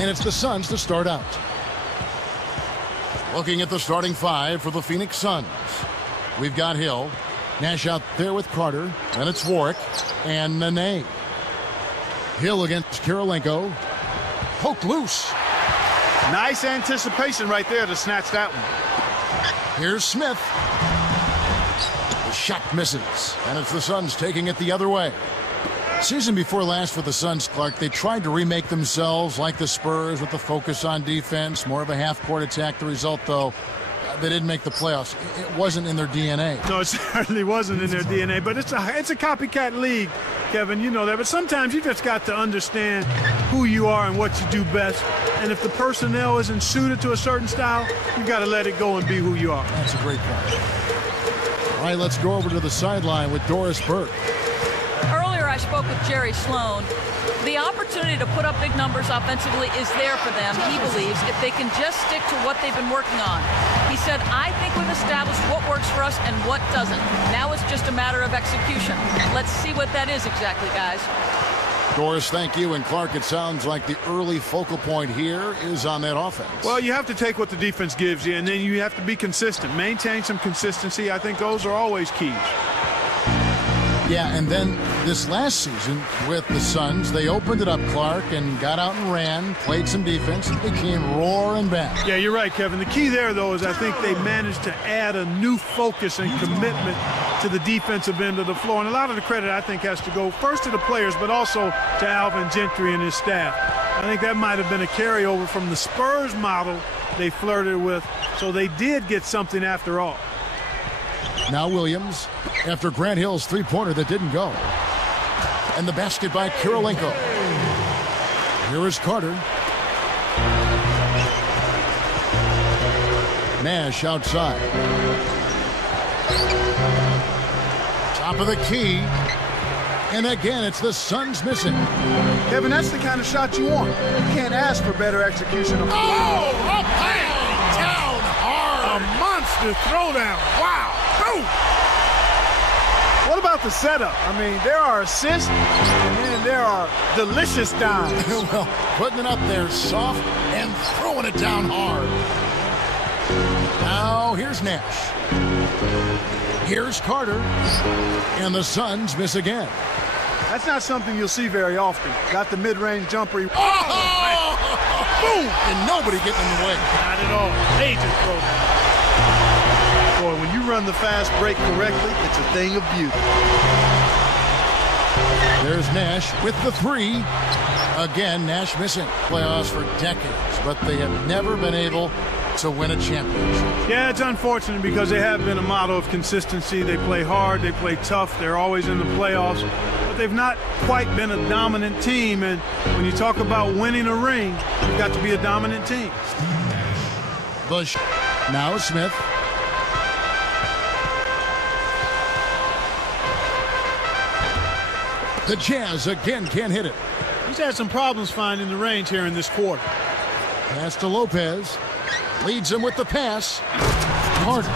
And it's the Suns to start out. Looking at the starting five for the Phoenix Suns. We've got Hill. Nash out there with Carter. Then it's Warwick and Nene. Hill against Kirilenko. Poked loose. Nice anticipation right there to snatch that one. Here's Smith. The shot misses. And it's the Suns taking it the other way. Season before last for the Suns, Clark, they tried to remake themselves like the Spurs with the focus on defense, more of a half-court attack. The result, though, they didn't make the playoffs. It wasn't in their DNA. No, it certainly wasn't in their DNA, but it's a copycat league, Kevin. You know that. But sometimes you just got to understand who you are and what you do best. And if the personnel isn't suited to a certain style, you got to let it go and be who you are. That's a great point. All right, let's go over to the sideline with Doris Burke. I spoke with Jerry Sloan. The opportunity to put up big numbers offensively is there for them, he believes, if they can just stick to what they've been working on. He said, I think we've established what works for us and what doesn't. Now it's just a matter of execution. Let's see what that is exactly, guys. Doris, thank you. And Clark, it sounds like the early focal point here is on that offense. Well, you have to take what the defense gives you, and then you have to be consistent. Maintain some consistency. I think those are always keys. Yeah, and then this last season with the Suns, they opened it up, Clark, and got out and ran, played some defense, and they came roaring back. Yeah, you're right, Kevin. The key there, though, is I think they managed to add a new focus and commitment to the defensive end of the floor. And a lot of the credit, I think, has to go first to the players, but also to Alvin Gentry and his staff. I think that might have been a carryover from the Spurs model they flirted with, so they did get something after all. Now Williams, after Grant Hill's three-pointer that didn't go. And the basket by Kirilenko. Here is Carter. Nash outside. Top of the key. And again, it's the Suns missing. Kevin, that's the kind of shot you want. You can't ask for better execution. Oh, a bang! Down hard! A monster throwdown. Wow. Boom! What about the setup? I mean, there are assists, and then there are delicious dimes. Well, putting it up there soft and throwing it down hard. Now, here's Nash. Here's Carter. And the Suns miss again. That's not something you'll see very often. Got the mid-range jumper. Oh! Boom! And nobody getting in the way. Not at all. Major throwdown. Boy, when you run the fast break correctly, it's a thing of beauty. There's Nash with the three. Again, Nash missing playoffs for decades, but they have never been able to win a championship. Yeah, it's unfortunate because they have been a model of consistency. They play hard, they play tough, they're always in the playoffs, but they've not quite been a dominant team. And when you talk about winning a ring, you've got to be a dominant team. Bush. Now Smith. The Jazz again can't hit it. He's had some problems finding the range here in this quarter. Pass to Lopez. Leads him with the pass. Carter.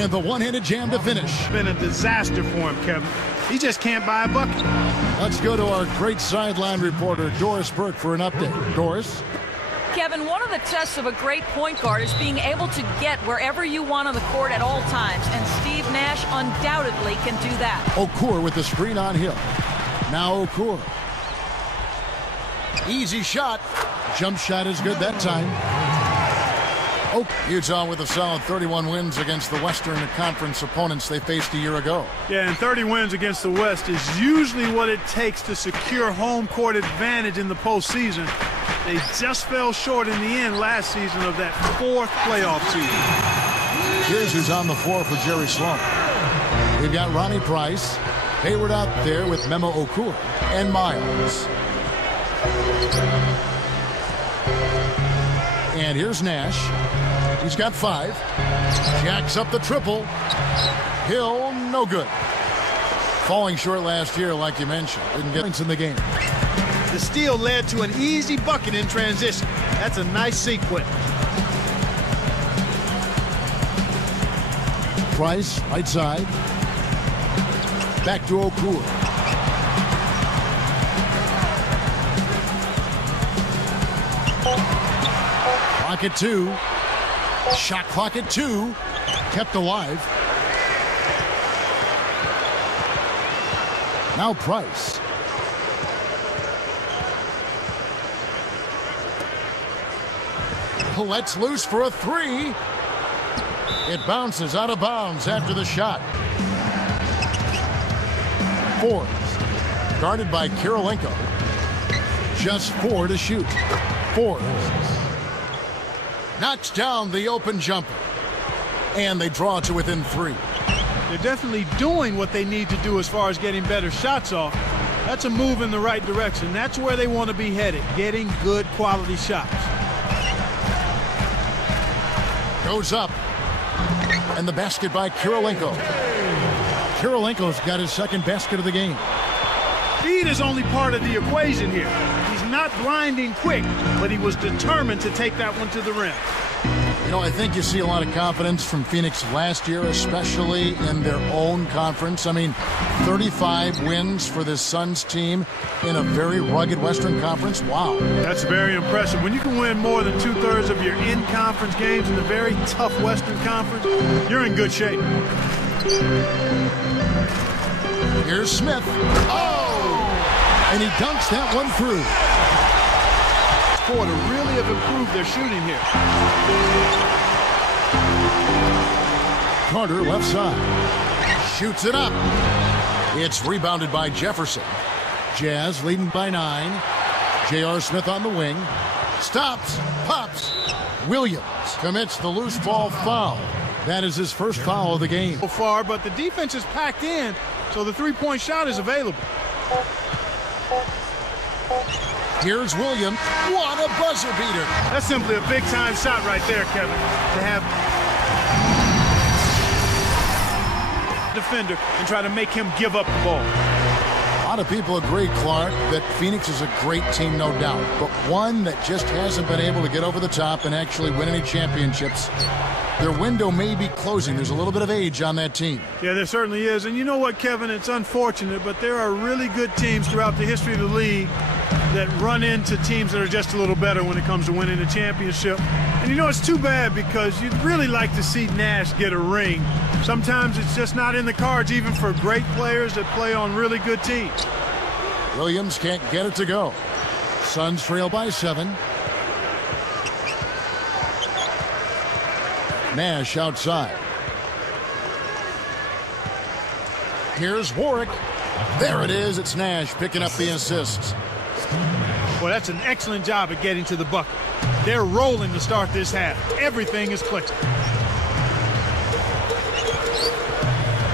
And the one-handed jam to finish. It's been a disaster for him, Kevin. He just can't buy a bucket. Let's go to our great sideline reporter, Doris Burke, for an update. Doris? Kevin, one of the tests of a great point guard is being able to get wherever you want on the court at all times, and Steve Nash undoubtedly can do that. Okur with the screen on Hill. Now Okur. Easy shot. Jump shot is good that time. Utah with a solid 31 wins against the Western Conference opponents they faced a year ago. Yeah, and 30 wins against the West is usually what it takes to secure home court advantage in the postseason. They just fell short in the end last season of that fourth playoff season. Here's who's on the floor for Jerry Sloan. We've got Ronnie Price, Hayward out there with Memo Okur, and Miles. And here's Nash. He's got 5. Jacks up the triple. Hill, no good. Falling short last year, like you mentioned. Didn't get points in the game. The steal led to an easy bucket in transition. That's a nice sequence. Price, right side. Back to Okur. Clock at 2. Shot clock at 2. Kept alive. Now Price. Lets loose for a 3. It bounces out of bounds after the shot. Forbes, guarded by Kirilenko. Just 4 to shoot. Forbes knocks down the open jumper. And they draw to within 3. They're definitely doing what they need to do as far as getting better shots off. That's a move in the right direction. That's where they want to be headed, getting good quality shots. Goes up. And the basket by Kirilenko. Kirilenko's got his second basket of the game. Speed is only part of the equation here. He's not blinding quick, but he was determined to take that one to the rim. You know, I think you see a lot of confidence from Phoenix last year, especially in their own conference. I mean, 35 wins for this Suns team in a very rugged Western Conference. Wow. That's very impressive. When you can win more than 2/3 of your in-conference games in a very tough Western Conference, you're in good shape. Here's Smith. Oh! And he dunks that one through. To really have improved their shooting here. Carter left side. Shoots it up. It's rebounded by Jefferson. Jazz leading by 9. J.R. Smith on the wing. Stops. Pops. Williams commits the loose ball foul. That is his first foul of the game. So far, but the defense is packed in, so the three-point shot is available. Here's Williams. What a buzzer beater. That's simply a big-time shot right there, Kevin. To have defender and try to make him give up the ball. A lot of people agree, Clark, that Phoenix is a great team, no doubt, but one that just hasn't been able to get over the top and actually win any championships. Their window may be closing. There's a little bit of age on that team. Yeah, there certainly is. And you know what, Kevin? It's unfortunate, but there are really good teams throughout the history of the league that run into teams that are just a little better when it comes to winning a championship. And you know, it's too bad because you'd really like to see Nash get a ring. Sometimes it's just not in the cards, even for great players that play on really good teams. Williams can't get it to go. Suns trail by 7. Nash outside. Here's Warwick. There it is. It's Nash picking up the assists. Well, that's an excellent job at getting to the bucket. They're rolling to start this half. Everything is clicking.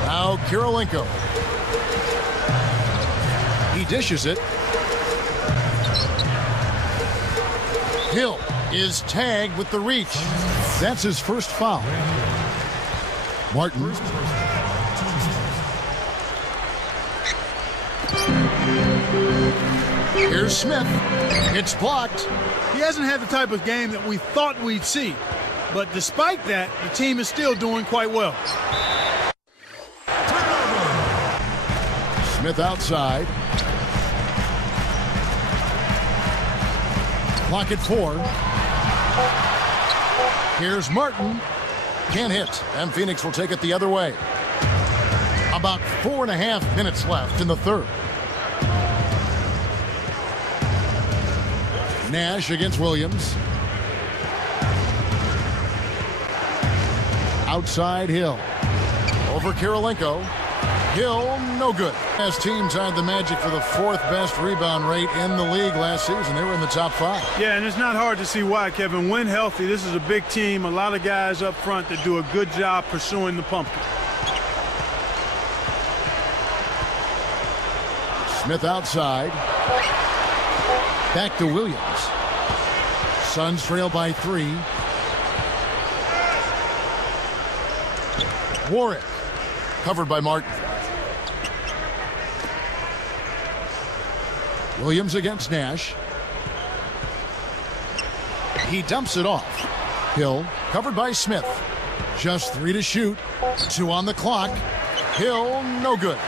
Now Kirilenko. He dishes it. Hill is tagged with the reach. That's his first foul. Martin. Here's Smith. It's blocked. He hasn't had the type of game that we thought we'd see. But despite that, the team is still doing quite well. Smith outside. Clock at 4. Here's Martin. Can't hit, and Phoenix will take it the other way. About 4.5 minutes left in the third. Nash against Williams. Outside Hill. Over Kirilenko. Hill, no good. As teams had the Magic for the 4th best rebound rate in the league last season. They were in the top 5. Yeah, and it's not hard to see why, Kevin. When healthy, this is a big team. A lot of guys up front that do a good job pursuing the pumpkin. Smith outside. Back to Williams. Suns trail by 3. Warwick. Covered by Martin. Williams against Nash. He dumps it off. Hill covered by Smith. Just 3 to shoot. 2 on the clock. Hill, no good.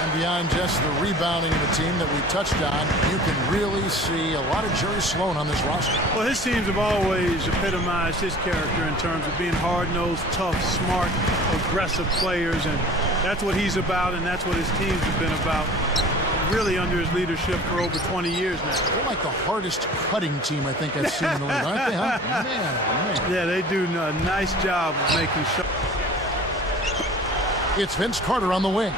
And beyond just the rebounding of the team that we touched on, you can really see a lot of Jerry Sloan on this roster. Well, his teams have always epitomized his character in terms of being hard-nosed, tough, smart, aggressive players, and that's what he's about, and that's what his teams have been about, really under his leadership for over 20 years now. They're like the hardest cutting team I think I've seen in the league, aren't they, huh? Man, man. Yeah, they do a nice job of making sure. It's Vince Carter on the wing.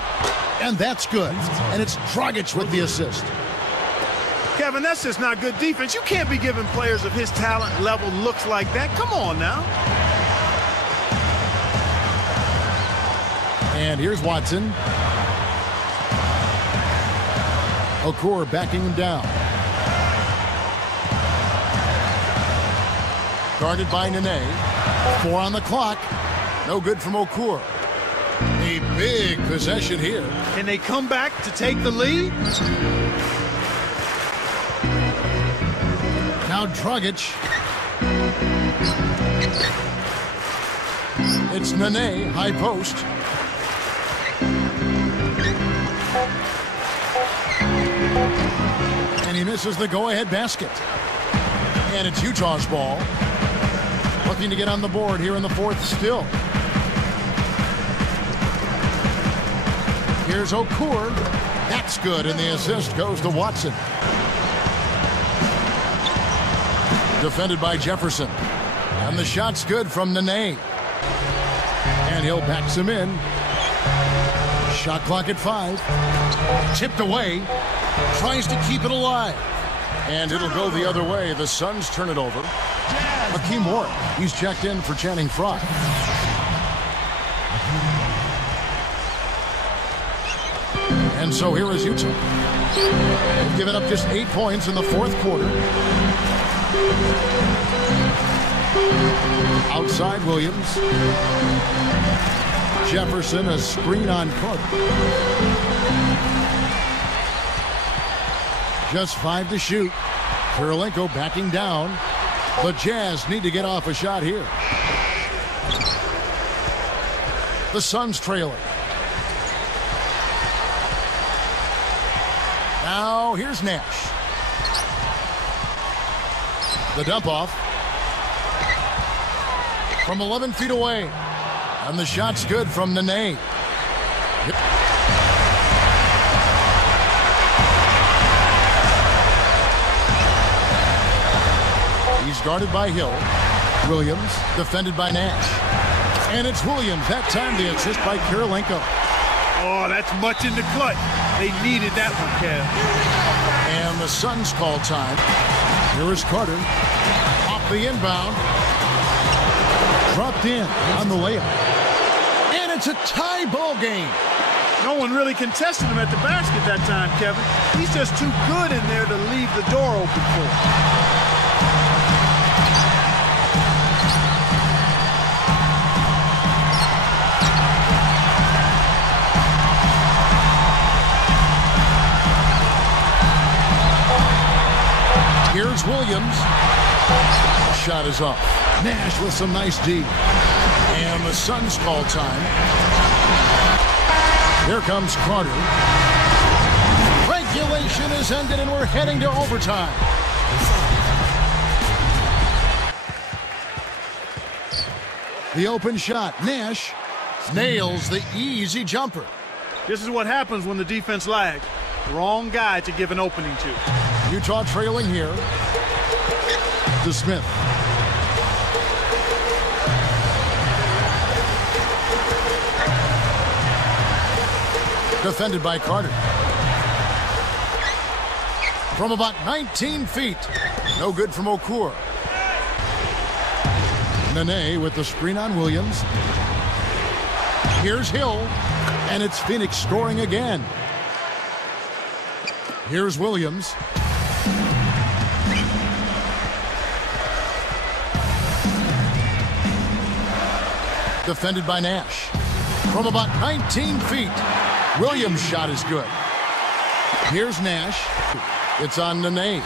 And that's good. And it's Dragic with the assist. Kevin, that's just not good defense. You can't be giving players of his talent level looks like that. Come on now. And here's Watson. Okur backing him down. Guarded by Nene. 4 on the clock. No good from Okur. A big possession here. Can they come back to take the lead? Now Dragic. It's Nene, high post. And he misses the go-ahead basket. And it's Utah's ball. Looking to get on the board here in the fourth still. Here's Okur. That's good, and the assist goes to Watson. Defended by Jefferson. And the shot's good from Nene. And he'll backs him in. Shot clock at 5. Tipped away. Tries to keep it alive. And it'll go the other way. The Suns turn it over. Hakeem Ward. He's checked in for Channing Frye. And so here is Utah. They've given up just 8 points in the fourth quarter. Outside Williams. Jefferson, a screen on Carter. Just 5 to shoot. Kirilenko backing down. The Jazz need to get off a shot here. The Suns trailing. Now here's Nash. The dump off. From 11 feet away. And the shot's good from Nene. He's guarded by Hill. Williams defended by Nash. And it's Williams. That time the assist by Kirilenko. Oh, that's much in the clutch. They needed that one, Kev. And the Suns call time. Here is Carter. Off the inbound. Dropped in on the layup. And it's a tie ball game. No one really contested him at the basket that time, Kevin. He's just too good in there to leave the door open for him. Here's Williams. Shot is off. Nash with some nice D. And the Suns call time. Here comes Carter. Regulation is ended and we're heading to overtime. The open shot. Nash nails the easy jumper. This is what happens when the defense lags. Wrong guy to give an opening to. Utah trailing here to Smith. Defended by Carter. From about 19 feet. No good from Okur. Nene with the screen on Williams. Here's Hill. And it's Phoenix scoring again. Here's Williams. Defended by Nash. From about 19 feet. Williams' shot is good. Here's Nash. It's on Nene.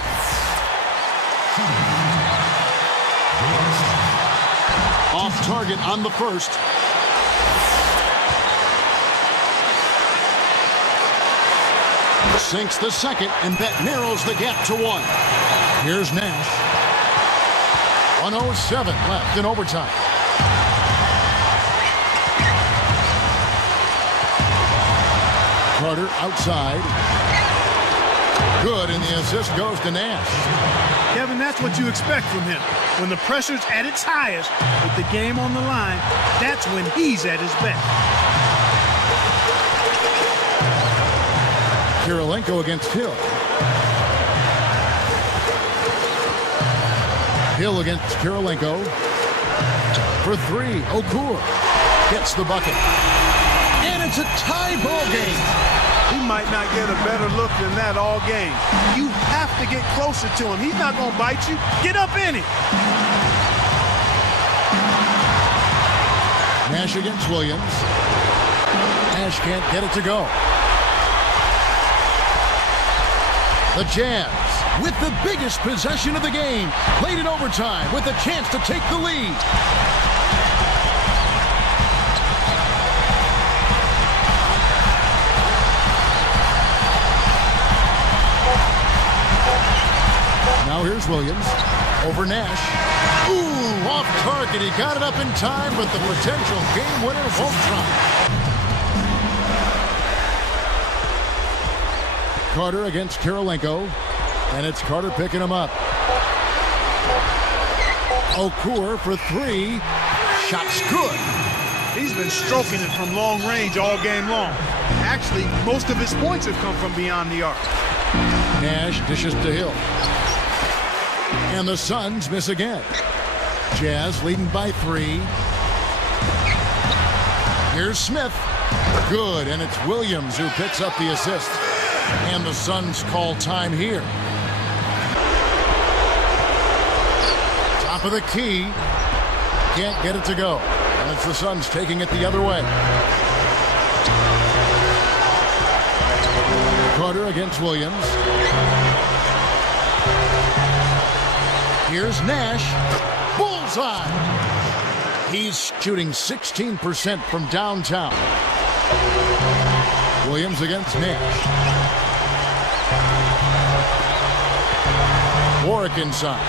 Off target on the first. sinks the second, and that narrows the gap to 1. Here's Nash. 1:07 left in overtime. Carter outside. Good, and the assist goes to Nash. Kevin, that's what you expect from him. When the pressure's at its highest, with the game on the line, that's when he's at his best. Kirilenko against Hill. Hill against Kirilenko. For 3, Okur gets the bucket. And it's a tie ball game. He might not get a better look than that all game. You have to get closer to him. He's not going to bite you. Get up in it. Nash against Williams. Nash can't get it to go. The Jazz with the biggest possession of the game. Late in overtime with a chance to take the lead. Now here's Williams over Nash. Ooh, off target. He got it up in time, but the potential game winner won't try. Carter against Kirilenko, and it's Carter picking him up. Okur for 3. Shot's good. He's been stroking it from long range all game long. Actually, most of his points have come from beyond the arc. Nash dishes to Hill. And the Suns miss again. Jazz leading by 3. Here's Smith. Good, and it's Williams who picks up the assist. And the Suns call time here. Top of the key. Can't get it to go. And it's the Suns taking it the other way. Carter against Williams. Here's Nash. Bullseye. He's shooting 16% from downtown. Williams against Nash. Warwick inside.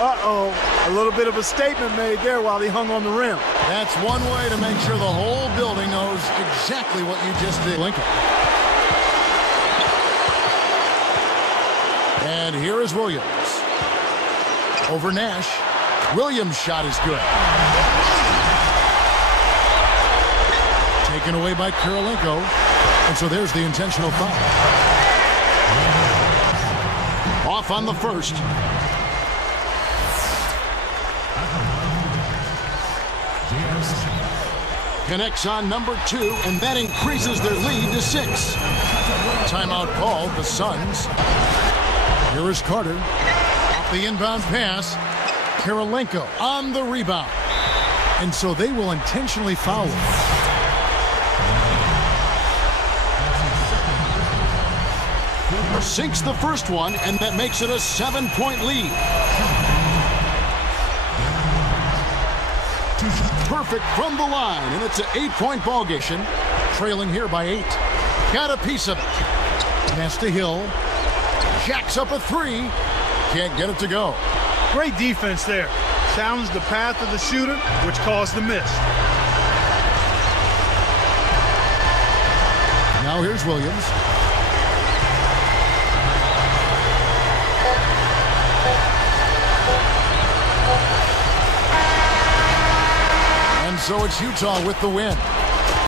Uh-oh. A little bit of a statement made there while he hung on the rim. That's one way to make sure the whole building knows exactly what you just did. Lincoln. And here is Williams. Over Nash. Williams' shot is good. Taken away by Kirilenko. And so there's the intentional foul. Off on the first. Connects on number 2, and that increases their lead to 6. Timeout called, the Suns. Here is Carter. Off the inbound pass. Kirilenko on the rebound. And so they will intentionally foul him. Sinks the first one, and that makes it a 7-point lead. Perfect from the line, and it's an 8-point ball game. Trailing here by 8. Got a piece of it. Pass to Hill. Jacks up a 3. Can't get it to go. Great defense there. Challenged the path of the shooter, which caused the miss. Now here's Williams. And so it's Utah with the win.